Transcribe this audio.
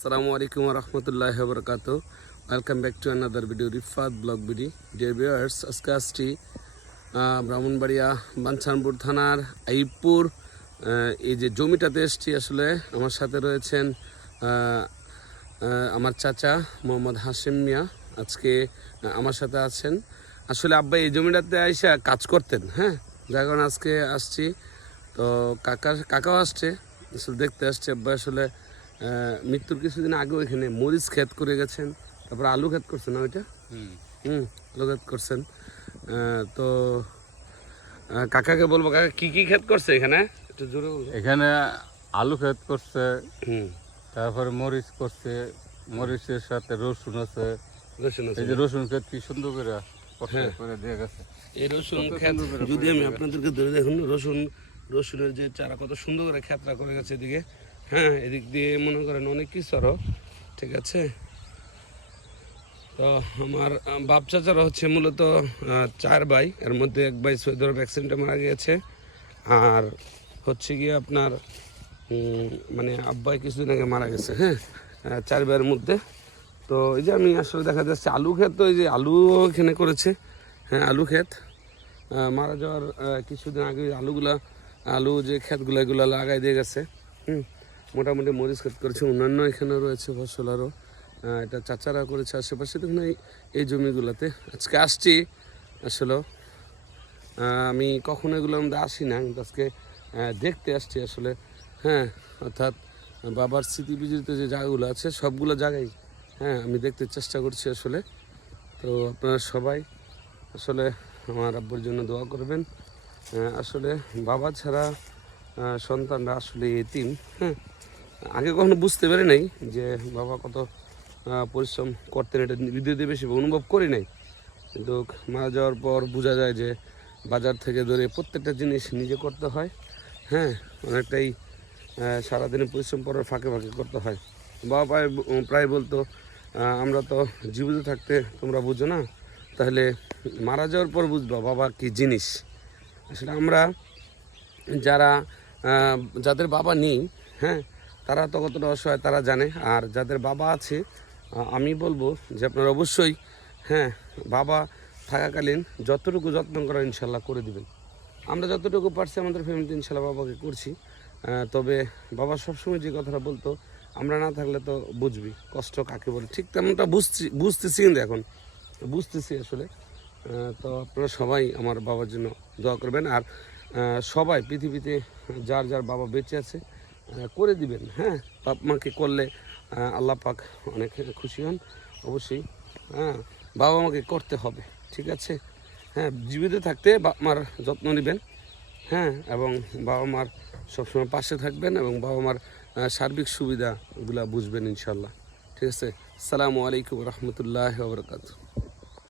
আসসালামু আলাইকুম রহমতুল্লাহ বরকাত। Welcome back to another video Rifat blog video. Dear viewers, আজকে আসছি ব্রাহ্মণবাড়িয়া বাঞ্ছানপুর থানার আইবপুর এই যে জমিটাতে এসছি। আসলে আমার সাথে রয়েছেন আমার চাচা মোহাম্মদ হাশেম মিয়া। আজকে আমার সাথে আছেন। আসলে আব্বা এই জমিটাতে আইসা কাজ করতেন, হ্যাঁ, যার কারণে আজকে আসছি। তো কাকাও আসছে, আসলে দেখতে আসছে। আব্বা আসলে মৃত্যুর কিছুদিন আগেও এখানে মরিচ ক্ষেত করে গেছেন, তারপর আলু ক্ষেত করছেন না ওইটা? আলু ক্ষেত করছেন। তো কাকাকে বলবো, কাকা কি কি ক্ষেত করছে এখানে একটু জোরে বলবো। এখানে আলু ক্ষেত করছে, তারপরে মরিচ করছে, মরিচের সাথে রসুন আছে। রসুন আছে, এই যে রসুন ক্ষেত কি সুন্দর করে হ্যাঁ করে দিয়ে গেছে। এই রসুন ক্ষেত যদি আমি আপনাদেরকে ধরে দেখুন, রসুনের যে চারা কত সুন্দর করে ক্ষেতটা করে গেছে এদিকে, হ্যাঁ, এদিক দিয়ে মনে করেন অনেক কিছু আরো, ঠিক আছে। তো আমার বাপ চাচারা হচ্ছে মূলত 4 ভাই, এর মধ্যে এক ভাই সৈয়দর অ্যাক্সিডেন্টে মারা গিয়েছে। আর হচ্ছে গিয়ে আপনার মানে আব্বাই কিছুদিন আগে মারা গেছে, হ্যাঁ, 4 ভাইয়ের মধ্যে। তো এই যে আমি আসলে দেখা যাচ্ছে আলু ক্ষেত, তো এই যে আলু এখানে করেছে, হ্যাঁ, আলু ক্ষেত। মারা যাওয়ার কিছুদিন আগে আলু যে ক্ষেতগুলো এগুলো লাগাই দিয়ে গেছে। মোটামুটি মরিচ ক্ষেত করেছে, অন্যান্য এখানে রয়েছে ফসল আরও। এটা চাচারা করেছে আশেপাশে। দেখুন এই জমিগুলোতে আজকে আসছি। আসলে আমি কখনো এগুলোর মধ্যে আসি না, কিন্তু আজকে দেখতে আসছি আসলে, হ্যাঁ। অর্থাৎ বাবার স্মৃতি বিজড়িত যে জায়গাগুলো আছে সবগুলো জায়গায়, হ্যাঁ, আমি দেখতে চেষ্টা করছি আসলে। তো আপনারা সবাই আসলে আমার আব্বুর জন্য দোয়া করবেন। আসলে বাবা ছাড়া সন্তানরা আসলে এতিম, হ্যাঁ। আগে কখনো বুঝতে পারি নাই যে বাবা কত পরিশ্রম করতেন, এটা ভিডিওতে বেশি অনুভব করি নাই। কিন্তু মারা যাওয়ার পর বোঝা যায় যে বাজার থেকে ধরে প্রত্যেকটা জিনিস নিজে করতে হয়, হ্যাঁ, অনেকটাই সারাদিনে পরিশ্রম করার ফাঁকে ফাঁকে করতে হয়। বাবা প্রায় বলতো, আমরা তো জীবিত থাকতে তোমরা বুঝো না, তাহলে মারা যাওয়ার পর বুঝবা বাবা কি জিনিস। আসলে আমরা যাদের বাবা নেই, হ্যাঁ, তারা তো কতটা অসহায় তারা জানে। আর যাদের বাবা আছে, আমি বলবো যে আপনারা অবশ্যই, হ্যাঁ, বাবা থাকাকালীন যতটুকু যত্ন করা ইনশাল্লাহ করে দিবেন। আমরা যতটুকু পারছি আমাদের ফ্যামিলিতে ইনশাল্লাহ বাবাকে করছি। তবে বাবা সবসময় যে কথাটা বলতো, আমরা না থাকলে তো বুঝবি কষ্ট কাকে বলে, ঠিক তেমনটা বুঝতেছি কিন্তু এখন বুঝতেছি আসলে। তো আপনারা সবাই আমার বাবার জন্য দোয়া করবেন। আর সবাই পৃথিবীতে যার যার বাবা বেঁচে আছে করে দিবেন, হ্যাঁ। বাপ মাকে করলে আল্লাহ পাক অনেক খুশি হন অবশ্যই, হ্যাঁ। বাবা মাকে করতে হবে, ঠিক আছে, হ্যাঁ। জীবিত থাকতে বাপ মার যত্ন নেবেন, হ্যাঁ, এবং বাবা মার সবসময় পাশে থাকবেন এবং বাবা মার সার্বিক সুবিধাগুলো বুঝবেন ইনশাল্লাহ, ঠিক আছে। আসসালামু আলাইকুম রহমতুল্লাহ বরকাত।